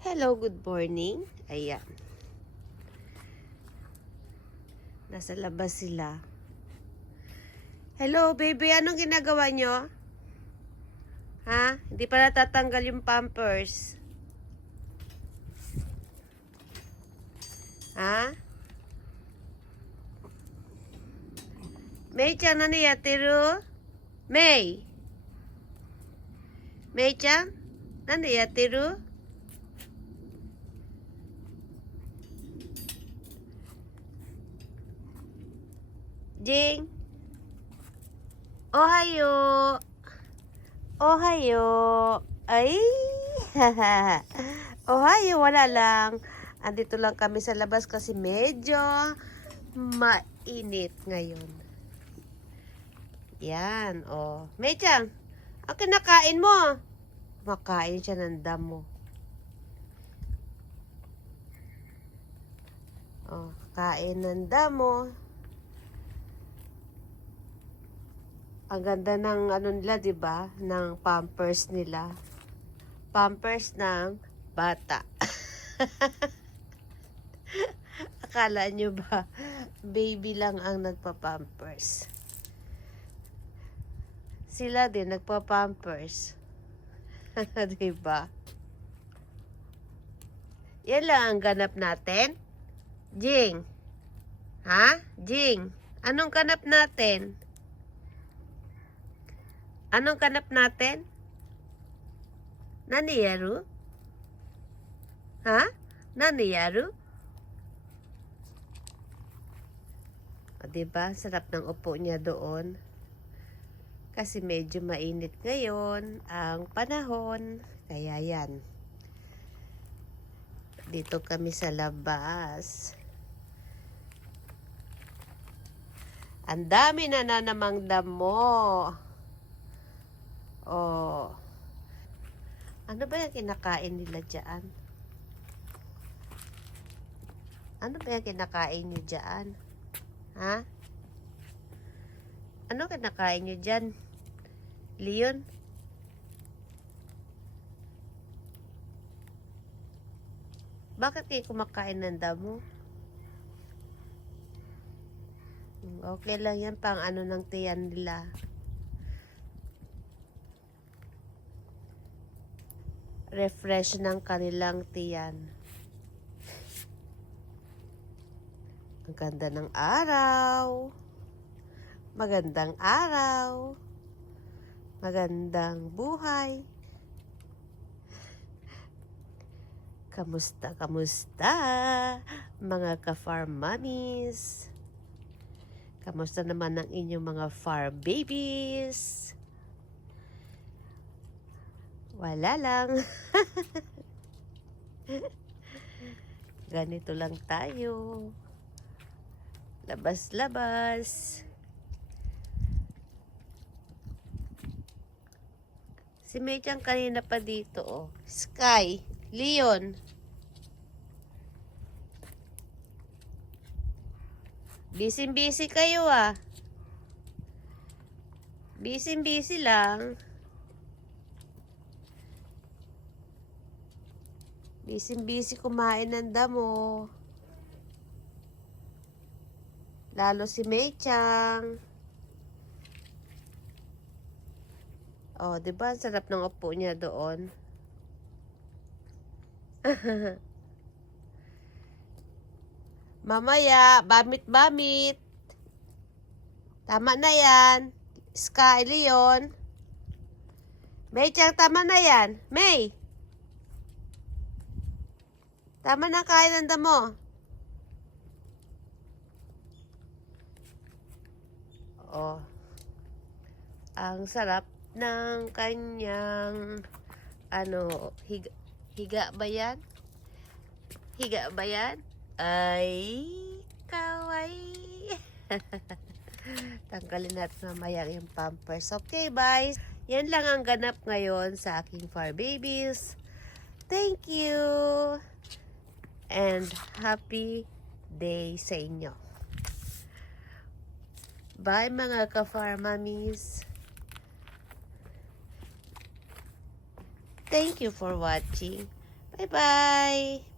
Hello, good morning. Ayan. Nasa labas sila. Hello, baby. Anong ginagawa nyo? Ha? Hindi pa natatanggal yung pampers. Ha? May-chan, ano yatiru? May? May-chan? Ano yatiru? Jing? Ohayo. Ohayo. Ay. Ohayo, wala lang. Andito lang kami sa labas kasi medyo mainit ngayon. Yan, oh. Mei-chan, ang kinakain mo? Makain siya ng damo. Oh, kain ng damo. Ang ganda ng ano nila, 'di ba? Ng pampers nila. Pampers ng bata. Akala nyo ba baby lang ang nagpa-pampers? Sila din nagpa-pampers. 'Di ba? Yan lang ang ganap natin. Jing. Ha? Jing. Anong ganap natin? Anong ganap natin? Nani yaru? Ha? Nani yaru? O, diba? Sarap ng upo niya doon. Kasi medyo mainit ngayon ang panahon. Kaya yan. Dito kami sa labas. Ang dami na namang damo. Oh. Ano ba yung kinakain nila dyan? Ano ba yung kinakain nyo dyan? Ha? Ano kinakain nyo dyan? Leon? Bakit kayo kumakain ng damo? Okay lang yan pang ano ng tiyan nila. Refresh ng kanilang tiyan. Ang ganda ng araw. Magandang araw. Magandang buhay. Kamusta, kamusta, mga ka-farm mommies? Kamusta naman ang inyong mga farm babies? Wala lang. Ganito lang tayo. Labas-labas. Si Mei-chan kanina pa dito, oh. Sky, Leon. Busy-busy kayo, ah. Busy-busy lang. Busy-busy kumain ng damo. Lalo si Mei-chan. Oh, 'di ba? Sarap ng upo niya doon. Mamaya, bamit-bamit. Tama na 'yan. Sky, Leon. Mei-chan, tama na 'yan. May. Tama na kain ng damo. Oh. Ang sarap ng kanyang higa ba yan? Higa ba yan? Ay, kawaii. Tanggalin natin mamaya yung pampers. Okay, guys. Yan lang ang ganap ngayon sa aking fur babies. Thank you. And happy day sa inyo. Bye mga ka-farm mommies. Thank you for watching. Bye-bye!